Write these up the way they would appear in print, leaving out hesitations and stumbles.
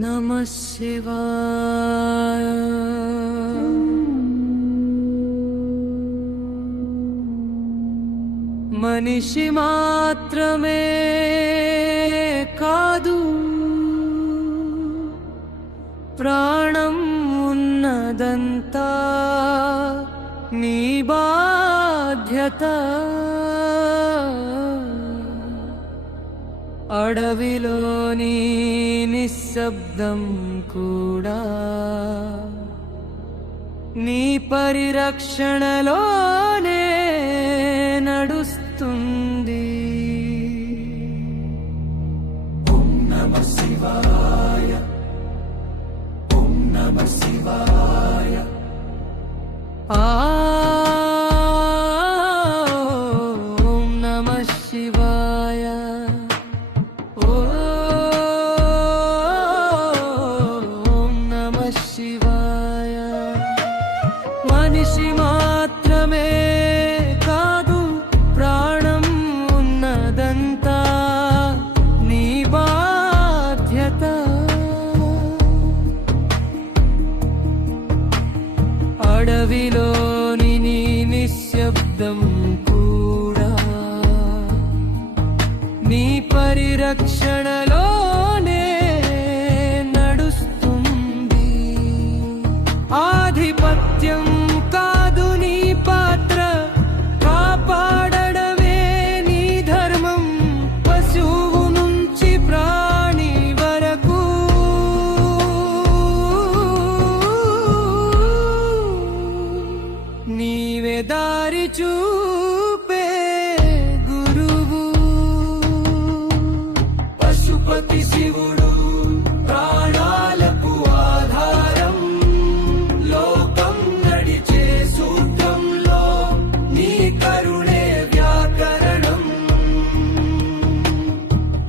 नमः शिवाय। మనిషి మాత్రమే కాదు, ప్రాణం ఉన్నదంతా నీ బాధ్యత। అడవిలోని నిశ్శబ్దం కూడా నీ పరిరక్షణలోనే నడుస్తుంది। ఓం నమః శివాయ, ఓం నమః శివాయ। ఓం నమః శివాయ। ఓం నమః శివాయ। మనిషి మాత్రమే కాదు, ప్రాణం ఉన్నదంతా నీ బాధ్యత। అడవిలోని నీ నిశ్శబ్దం కూడా నీ పరిరక్షణలోనే నడుస్తుంది। ఆధిపత్యం కాదు నీ పాత్ర, కాపాడడమే నీ ధర్మం। పశువు నుంచి ప్రాణి వరకు నీవే దారి చూపే గురువు। పశుపతి శివుడు ప్రాణాలకు ఆధారం, లోకం నడిచే సూత్రంలో నీ కరుణే వ్యాకరణం।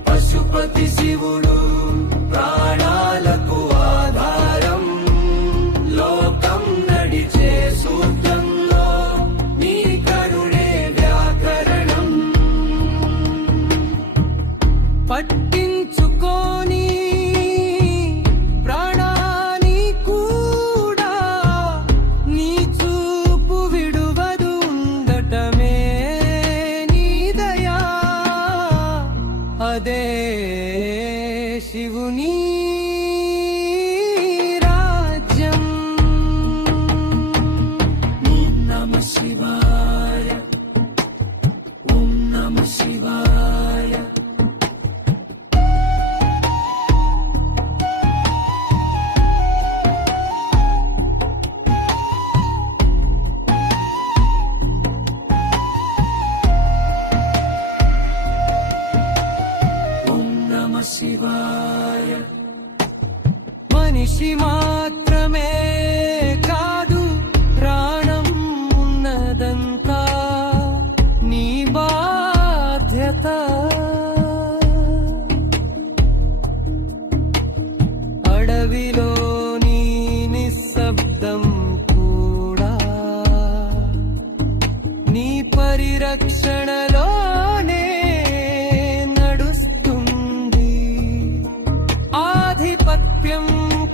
పశుపతి శివుడు ప్రాణాలకు ఆధారం, లోకం నడిచే సూత్రంలో నీ కరుణే వ్యాకరణం। పట్టించుకోని ప్రాణాని కూడా నీ చూపు విడువదు, ఉండటమే నీ దయా। అదే శివుని రాజ్యం। ఓం నమః శివాయ, ఓం నమః శివాయ। ఓం నమః శివాయ। మనిషి మాత్రమే కాదు, ప్రాణం ఉన్నదంతా నీ బాధ్యత। అడవిలోని నిశ్శబ్దం కూడా నీ పరిరక్షణలోనే నడుస్తుంది। ఆధిపత్యం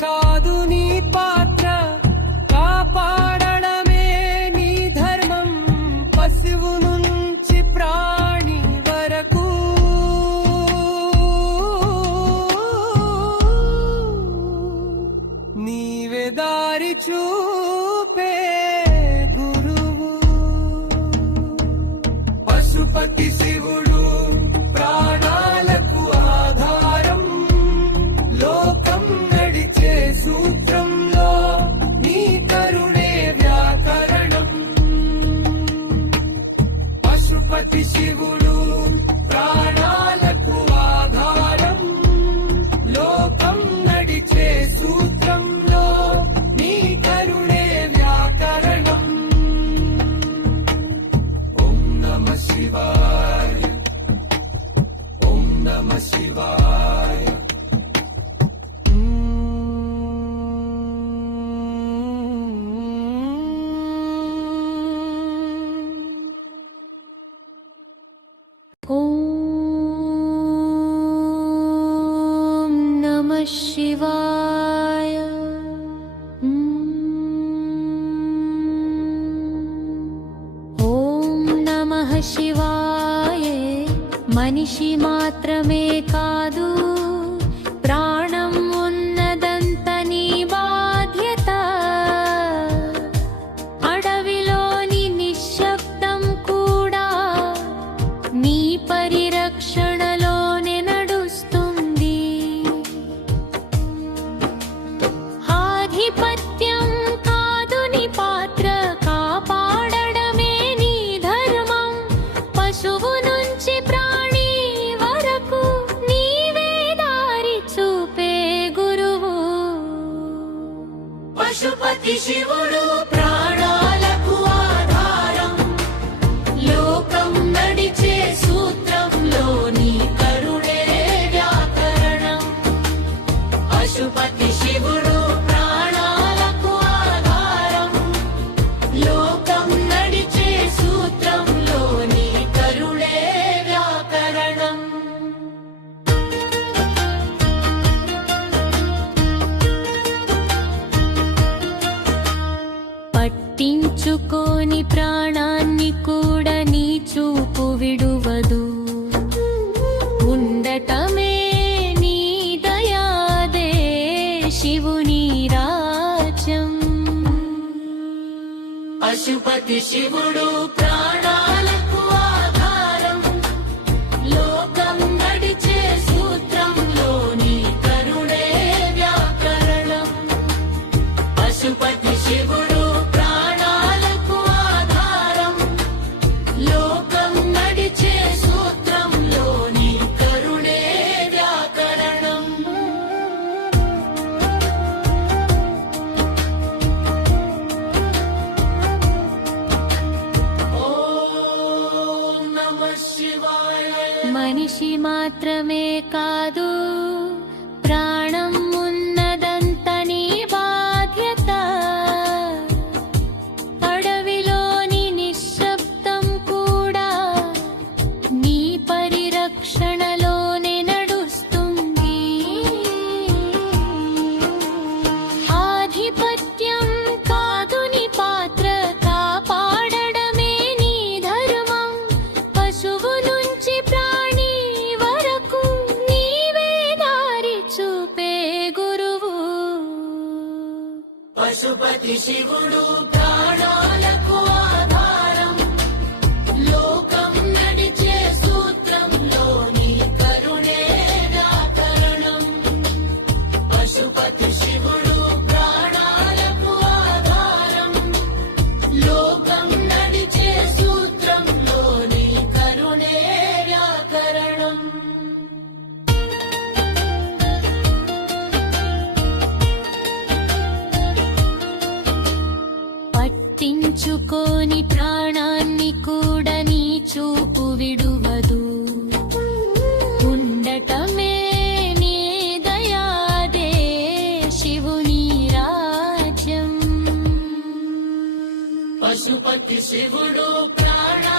కాదు నీ పాత్ర, కాపాడడమే నీ ధర్మం। పశువు నుంచి ప్రాణి వరకు నీవే దారి చూపే గురువు। పశుపతి శివుడు ప్రాణాలకు ఆధారం, లోకం నడిచే సూత్రంలో నీ కరుణే వ్యాకరణం। పశుపతి శివుడు ప్రాణాలకు ఆధారం, లోకం నడిచే సూత్రంలో నీ కరుణే వ్యాకరణం। ఓం నమః శివాయ, ఓం నమః శివాయ। శివాయ. మనిషి మాత్రమే కాదు, ప్రాణం ఉన్నదంత నీ బాధ్యత. అడవిలోని నిశ్శబ్దం కూడా నీ పరిరక్షణలోనే నడుస్తుంది. ఆధిపత్యం కాదు నీ పాత్ర, కాపాడడమే నీ ధర్మం. పశువు నుంచి ప్రాణి వరకు నీవే దారి చూపే గురువు. పశుపతి శివుడు ప్రాణాలకు ఆధారం, లోకం నడిచే సూత్రంలో నీ కరుణే వ్యాకరణం. పశుపతి శివుడు ప్రాణాలకు ఆధారం, లోకం నడిచే సూత్రంలో నీ కరుణే వ్యాకరణం. పట్టించుకోని ప్రాణాన్ని కూడా నీ చూపు విడువదు. ఉండటమే నీ దయాదే శివుని రాజ్యం. పశుపతి శివుడు ప్రాణాలకు ఆధారం, లోకం నడిచే సూత్రంలో నీ కరుణే వ్యాకరణం. పశుపతి శివుడు ప్రాణాలకు ఆధారం, లోకం నడిచే సూత్రంలో నీ కరుణే వ్యాకరణం. ఓం నమః శివాయ. మనిషి మాత్రమే కాదు, ప్రాణం ఉన్నదంత నీ బాధ్యత. అడవిలోని నిశ్శబ్దం కూడా నీ పరిరక్షణలోనే నడుస్తుంది. ఆధిపత్యం కాదు నీ పాత్ర, కాపాడడమే నీ ధర్మం. పశువు నుంచి ప్రాణి వరకు నీవే దారి చూపే గురువు. పశుపతి శివుడు ప్రాణాలకు ఆధారం, లోకం నడిచే సూత్రంలో నీ కరుణే వ్యాకరణం. పశుపతి శివుడు ప్రాణాలకు ఆధారం, లోకం నడిచే సూత్రంలో నీ కరుణే వ్యాకరణం. పట్టించుకోని ప్రాణాన్ని కూడా నీ చూపు విడువదు. ఉండటమే నీ దయాదే శివుని రాజ్యం. పశుపతి శివుడు ప్రాణా